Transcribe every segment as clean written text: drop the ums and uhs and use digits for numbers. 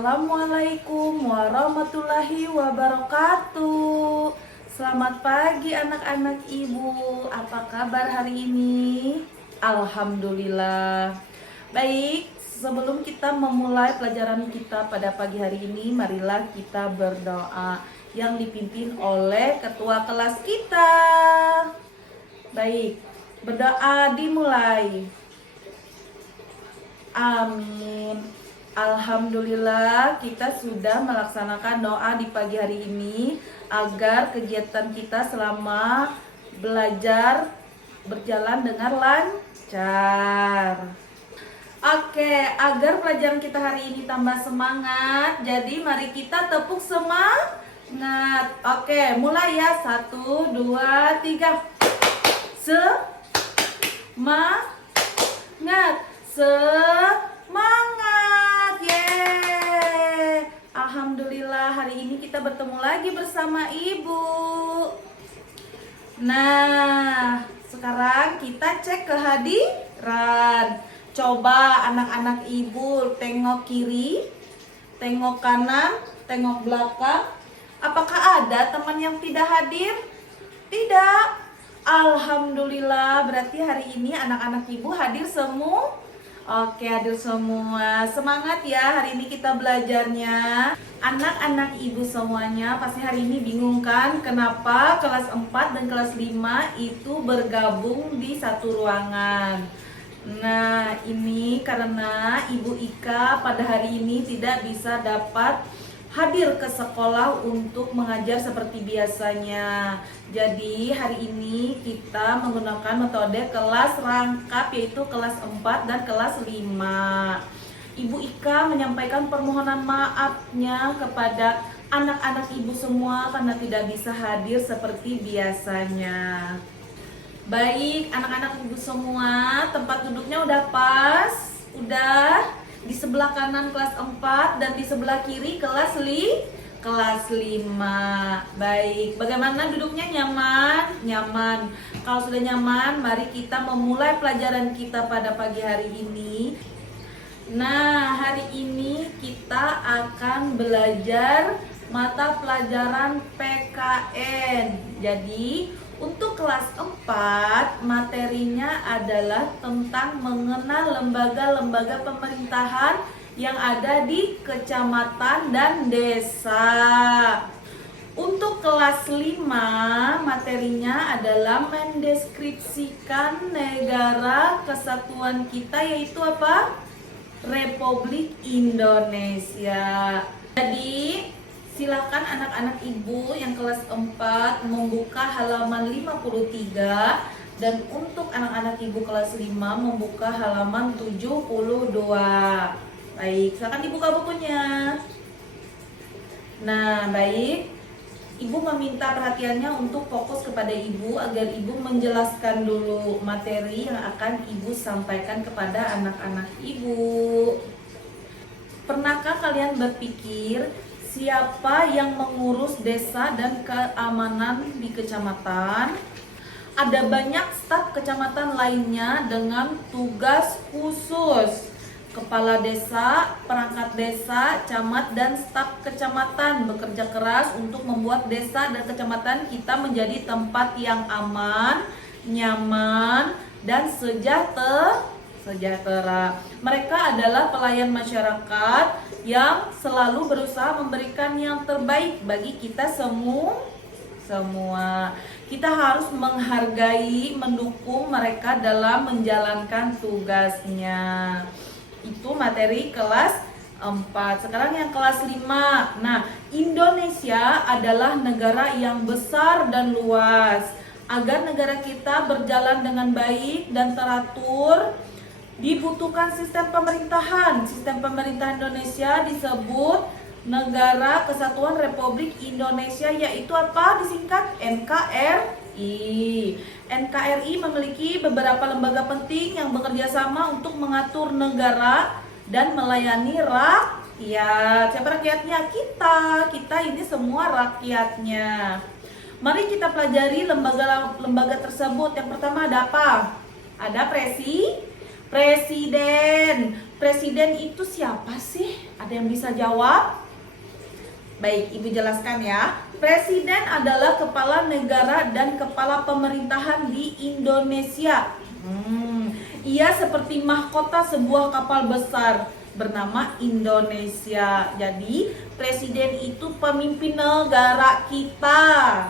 Assalamualaikum warahmatullahi wabarakatuh. Selamat pagi anak-anak ibu. Apa kabar hari ini? Alhamdulillah. Baik, sebelum kita memulai pelajaran kita pada pagi hari ini, marilah kita berdoa yang dipimpin oleh ketua kelas kita. Baik, berdoa dimulai. Amin. Alhamdulillah, kita sudah melaksanakan doa di pagi hari ini agar kegiatan kita selama belajar berjalan dengan lancar. Oke, agar pelajaran kita hari ini tambah semangat, jadi mari kita tepuk semangat. Oke, mulai ya. 1, 2, 3. Semangat. Semangat. Yeay. Alhamdulillah, hari ini kita bertemu lagi bersama ibu. Nah, sekarang kita cek kehadiran. Coba anak-anak ibu tengok kiri, tengok kanan, tengok belakang. Apakah ada teman yang tidak hadir? Tidak. Alhamdulillah, berarti hari ini anak-anak ibu hadir semua. Oke, hadir semua. Semangat ya, hari ini kita belajarnya. Anak-anak ibu semuanya pasti hari ini bingung kan kenapa kelas 4 dan kelas 5 itu bergabung di satu ruangan. Nah, ini karena Ibu Ika pada hari ini tidak bisa dapat hadir ke sekolah untuk mengajar seperti biasanya. Jadi hari ini kita menggunakan metode kelas rangkap, yaitu kelas 4 dan kelas 5. Ibu Ika menyampaikan permohonan maafnya kepada anak-anak ibu semua karena tidak bisa hadir seperti biasanya. Baik, anak-anak ibu semua, tempat duduknya udah pas? Udah? Di sebelah kanan kelas 4 dan di sebelah kiri kelas 5. Baik, bagaimana duduknya? Nyaman? Nyaman. Kalau sudah nyaman, mari kita memulai pelajaran kita pada pagi hari ini. Nah, hari ini kita akan belajar mata pelajaran PKN. Jadi, untuk kelas 4, materinya adalah tentang mengenal lembaga-lembaga pemerintahan yang ada di kecamatan dan desa. Untuk kelas 5, materinya adalah mendeskripsikan negara kesatuan kita, yaitu apa? Republik Indonesia. Jadi, silakan anak-anak ibu yang kelas 4 membuka halaman 53 dan untuk anak-anak ibu kelas 5 membuka halaman 72. Baik, silakan dibuka bukunya. Nah, baik. Ibu meminta perhatiannya untuk fokus kepada ibu agar ibu menjelaskan dulu materi yang akan ibu sampaikan kepada anak-anak ibu. Pernahkah kalian berpikir siapa yang mengurus desa dan keamanan di kecamatan? Ada banyak staf kecamatan lainnya dengan tugas khusus. Kepala desa, perangkat desa, camat, dan staf kecamatan bekerja keras untuk membuat desa dan kecamatan kita menjadi tempat yang aman, nyaman, dan sejahtera. Mereka adalah pelayan masyarakat yang selalu berusaha memberikan yang terbaik bagi kita semua. Kita harus menghargai, mendukung mereka dalam menjalankan tugasnya. Itu materi kelas 4. Sekarang yang kelas 5. Nah, Indonesia adalah negara yang besar dan luas. Agar negara kita berjalan dengan baik dan teratur, dibutuhkan sistem pemerintahan. Sistem pemerintahan Indonesia disebut Negara Kesatuan Republik Indonesia, yaitu apa? Disingkat NKRI. NKRI memiliki beberapa lembaga penting yang bekerja sama untuk mengatur negara dan melayani rakyat. Siapa rakyatnya? Kita ini semua rakyatnya. Mari kita pelajari lembaga tersebut. Yang pertama ada apa? Ada presiden. Presiden itu siapa sih? Ada yang bisa jawab? Baik, Ibu jelaskan ya. Presiden adalah kepala negara dan kepala pemerintahan di Indonesia. Ia seperti mahkota sebuah kapal besar bernama Indonesia. Jadi, presiden itu pemimpin negara kita,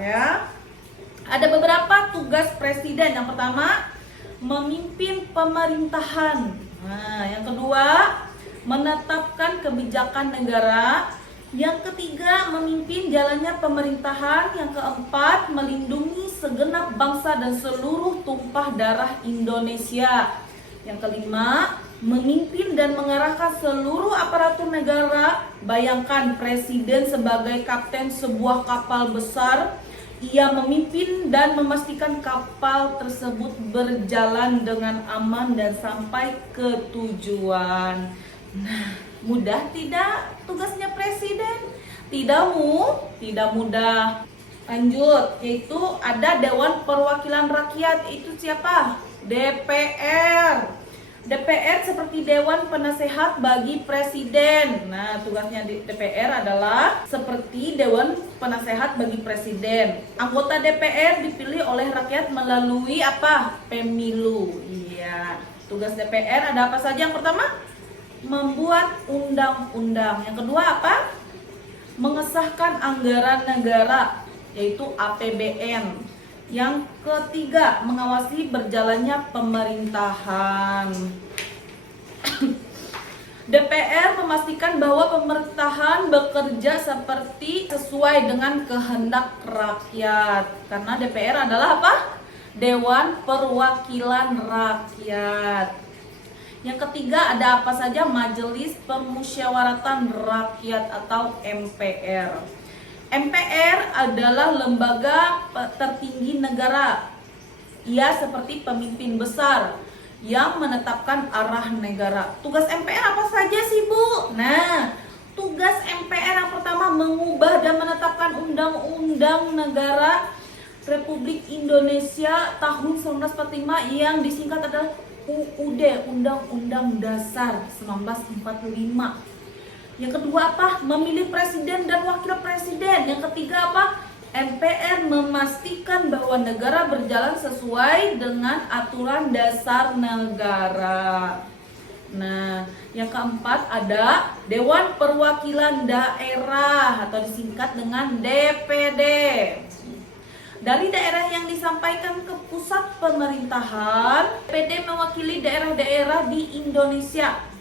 ya. Ada beberapa tugas presiden. Yang pertama, memimpin pemerintahan. Nah, yang kedua, menetapkan kebijakan negara. Yang ketiga, memimpin jalannya pemerintahan. Yang keempat, melindungi segenap bangsa dan seluruh tumpah darah Indonesia. Yang kelima, memimpin dan mengarahkan seluruh aparatur negara. Bayangkan presiden sebagai kapten sebuah kapal besar. Ia memimpin dan memastikan kapal tersebut berjalan dengan aman dan sampai ke tujuan. Nah, mudah tidak tugasnya presiden? Tidak mudah. Lanjut, yaitu ada Dewan Perwakilan Rakyat. Itu siapa? DPR. DPR seperti Dewan Penasehat bagi Presiden. Nah, tugasnya di DPR adalah seperti Dewan Penasehat bagi Presiden. Anggota DPR dipilih oleh rakyat melalui apa? Pemilu. Iya. Tugas DPR ada apa saja? Yang pertama, membuat undang-undang. Yang kedua apa? Mengesahkan anggaran negara, yaitu APBN. Yang ketiga, mengawasi berjalannya pemerintahan. DPR memastikan bahwa pemerintahan bekerja sesuai dengan kehendak rakyat. Karena DPR adalah apa? Dewan Perwakilan Rakyat. Yang ketiga, ada apa saja? Majelis Permusyawaratan Rakyat atau MPR. MPR adalah lembaga tertinggi negara. Ia seperti pemimpin besar yang menetapkan arah negara. Tugas MPR apa saja sih, Bu? Nah, tugas MPR yang pertama, mengubah dan menetapkan undang-undang negara Republik Indonesia tahun 1945 yang disingkat adalah UUD, Undang-Undang Dasar 1945. Yang kedua apa? Memilih presiden dan wakil presiden. Yang ketiga apa? MPR memastikan bahwa negara berjalan sesuai dengan aturan dasar negara. Nah, yang keempat ada Dewan Perwakilan Daerah atau disingkat dengan DPD. Dari daerah yang disampaikan ke pusat pemerintahan, DPD mewakili daerah-daerah di Indonesia.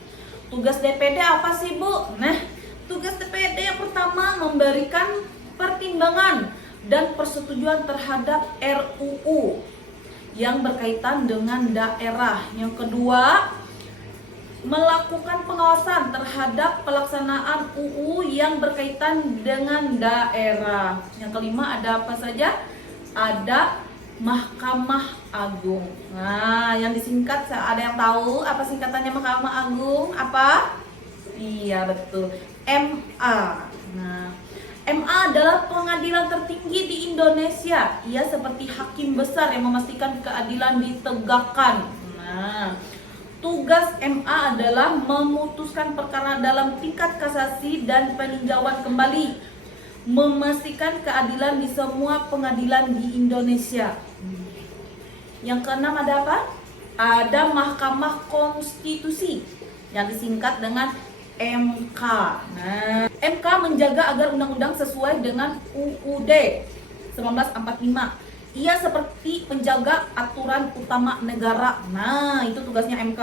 Tugas DPD apa sih, Bu? Nah, tugas DPD yang pertama memberikan pertimbangan dan persetujuan terhadap RUU yang berkaitan dengan daerah. Yang kedua, melakukan pengawasan terhadap pelaksanaan UU yang berkaitan dengan daerah. Yang kelima, ada apa saja? Ada Mahkamah Agung. Nah, yang disingkat, ada yang tahu apa singkatannya Mahkamah Agung? Apa? Iya, betul. MA. Nah, MA adalah pengadilan tertinggi di Indonesia. Ia seperti hakim besar yang memastikan keadilan ditegakkan. Nah, tugas MA adalah memutuskan perkara dalam tingkat kasasi dan peninjauan kembali. Memastikan keadilan di semua pengadilan di Indonesia. Yang keenam ada apa? Ada Mahkamah Konstitusi yang disingkat dengan MK. Nah, MK menjaga agar undang-undang sesuai dengan UUD 1945. Ia seperti penjaga aturan utama negara. Nah, itu tugasnya MK.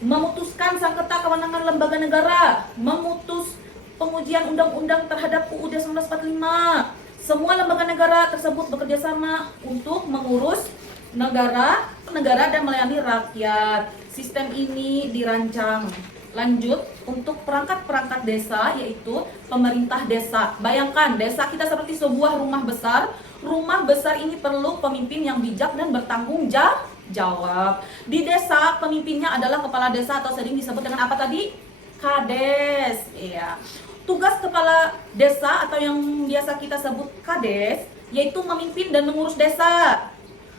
Memutuskan sengketa kewenangan lembaga negara, memutus pengujian undang-undang terhadap UUD 1945. Semua lembaga negara tersebut bekerja sama untuk mengurus negara dan melayani rakyat. Sistem ini dirancang. Lanjut, untuk perangkat-perangkat desa yaitu pemerintah desa. Bayangkan, desa kita seperti sebuah rumah besar. Rumah besar ini perlu pemimpin yang bijak dan bertanggung jawab. Di desa, pemimpinnya adalah kepala desa atau sering disebut dengan apa tadi? Kades. Iya. Tugas kepala desa atau yang biasa kita sebut kades yaitu memimpin dan mengurus desa,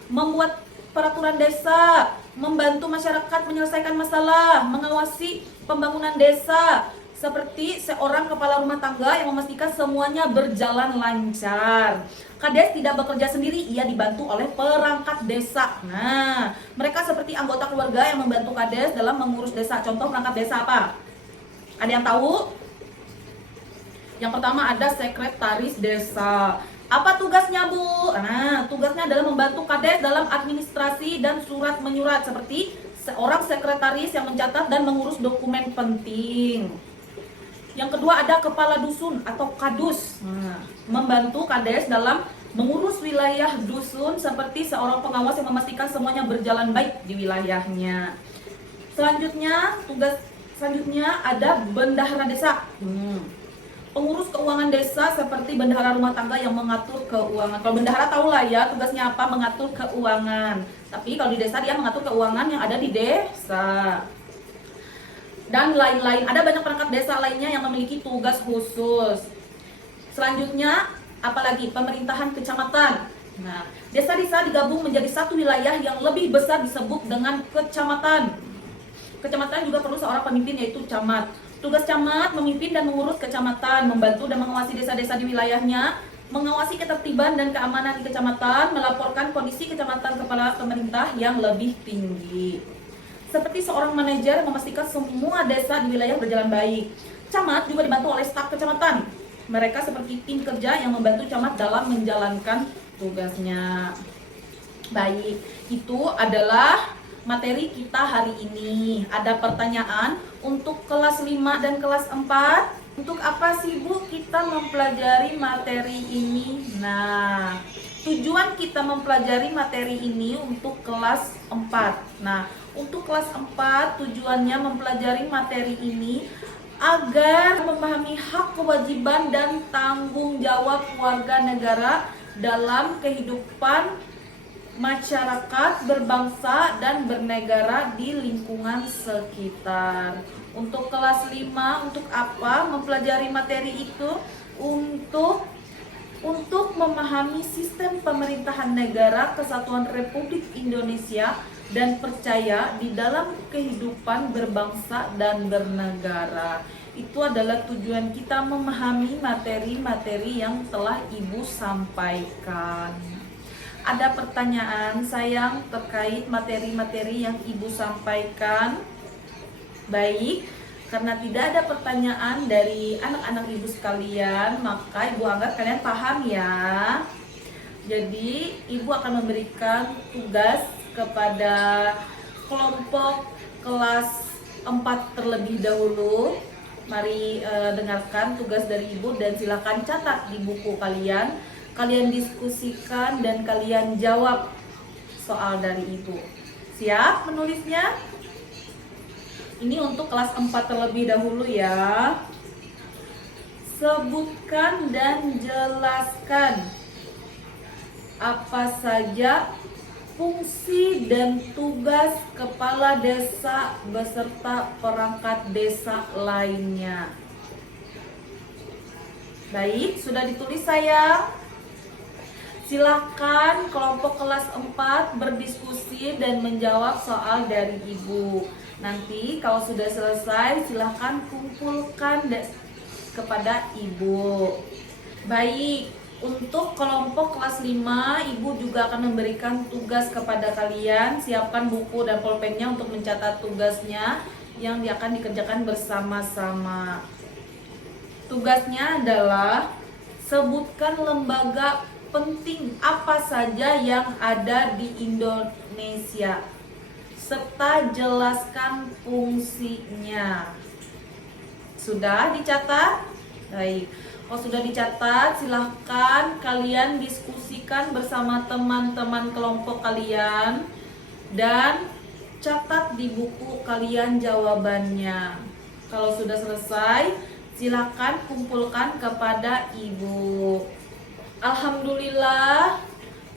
membuat peraturan desa, membantu masyarakat menyelesaikan masalah, mengawasi pembangunan desa, seperti seorang kepala rumah tangga yang memastikan semuanya berjalan lancar. Kades tidak bekerja sendiri, ia dibantu oleh perangkat desa. Nah, mereka seperti anggota keluarga yang membantu Kades dalam mengurus desa. Contoh perangkat desa apa? Ada yang tahu? Yang pertama ada sekretaris desa. Apa tugasnya, Bu? Nah, tugasnya adalah membantu Kades dalam administrasi dan surat menyurat, seperti seorang sekretaris yang mencatat dan mengurus dokumen penting. Yang kedua ada kepala dusun atau kadus. Nah, membantu Kades dalam mengurus wilayah dusun seperti seorang pengawas yang memastikan semuanya berjalan baik di wilayahnya. Tugas selanjutnya ada bendahara desa. Pengurus keuangan desa seperti bendahara rumah tangga yang mengatur keuangan. Kalau bendahara tahu lah ya tugasnya apa, mengatur keuangan. Tapi kalau di desa dia mengatur keuangan yang ada di desa. Dan lain-lain, ada banyak perangkat desa lainnya yang memiliki tugas khusus. Selanjutnya, apalagi pemerintahan kecamatan. Nah, desa-desa digabung menjadi satu wilayah yang lebih besar disebut dengan kecamatan. Kecamatan juga perlu seorang pemimpin, yaitu camat. Tugas camat memimpin dan mengurus kecamatan, membantu dan mengawasi desa-desa di wilayahnya, mengawasi ketertiban dan keamanan di kecamatan, melaporkan kondisi kecamatan kepada pemerintah yang lebih tinggi. Seperti seorang manajer memastikan semua desa di wilayah berjalan baik. Camat juga dibantu oleh staf kecamatan. Mereka seperti tim kerja yang membantu camat dalam menjalankan tugasnya. Baik, itu adalah materi kita hari ini. Ada pertanyaan untuk kelas 5 dan kelas 4. Untuk apa sih, Bu, kita mempelajari materi ini? Nah, tujuan kita mempelajari materi ini untuk kelas 4. Nah, untuk kelas 4 tujuannya mempelajari materi ini agar memahami hak, kewajiban, dan tanggung jawab warga negara dalam kehidupan masyarakat, berbangsa, dan bernegara di lingkungan sekitar. Untuk kelas 5, untuk apa mempelajari materi itu? Untuk memahami sistem pemerintahan negara Kesatuan Republik Indonesia dan percaya di dalam kehidupan berbangsa dan bernegara. Itu adalah tujuan kita memahami materi-materi yang telah Ibu sampaikan. Ada pertanyaan sayang terkait materi-materi yang Ibu sampaikan? Baik, karena tidak ada pertanyaan dari anak-anak Ibu sekalian, maka Ibu anggap kalian paham ya. Jadi Ibu akan memberikan tugas kepada kelompok kelas 4 terlebih dahulu. Mari dengarkan tugas dari Ibu dan silakan catat di buku kalian. Kalian diskusikan dan kalian jawab soal dari Ibu. Siap menulisnya? Ini untuk kelas 4 terlebih dahulu ya. Sebutkan dan jelaskan apa saja fungsi dan tugas kepala desa beserta perangkat desa lainnya. Baik, sudah ditulis sayang? Silakan kelompok kelas 4 berdiskusi dan menjawab soal dari Ibu. Nanti kalau sudah selesai silakan kumpulkan kepada Ibu. Baik, untuk kelompok kelas 5, Ibu juga akan memberikan tugas kepada kalian. Siapkan buku dan pulpennya untuk mencatat tugasnya yang akan dikerjakan bersama-sama. Tugasnya adalah sebutkan lembaga penting apa saja yang ada di Indonesia, serta jelaskan fungsinya. Sudah dicatat? Baik. Kalau sudah dicatat, silahkan kalian diskusikan bersama teman-teman kelompok kalian dan catat di buku kalian jawabannya. Kalau sudah selesai, silahkan kumpulkan kepada Ibu. Alhamdulillah,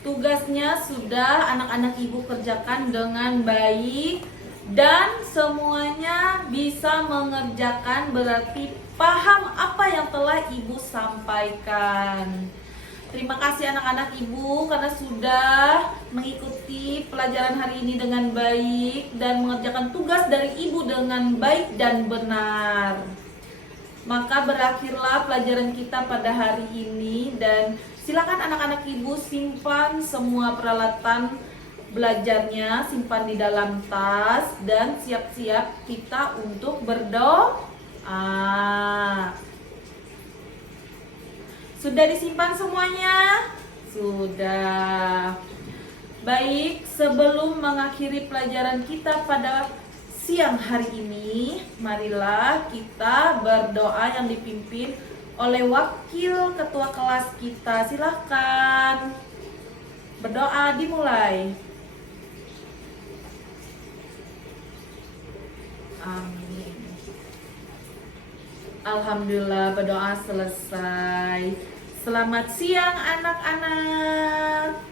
tugasnya sudah anak-anak Ibu kerjakan dengan baik dan semuanya bisa mengerjakan, berarti paham apa yang telah Ibu sampaikan. Terima kasih anak-anak ibu karena sudah mengikuti pelajaran hari ini dengan baik dan mengerjakan tugas dari ibu dengan baik dan benar. Maka berakhirlah pelajaran kita pada hari ini dan silakan anak-anak ibu simpan semua peralatan belajarnya, simpan di dalam tas dan siap-siap kita untuk berdoa. Sudah disimpan semuanya? Sudah. Baik, sebelum mengakhiri pelajaran kita pada siang hari ini, marilah kita berdoa yang dipimpin oleh wakil ketua kelas kita. Silahkan berdoa, dimulai. Amin. Alhamdulillah, berdoa selesai. Selamat siang anak-anak.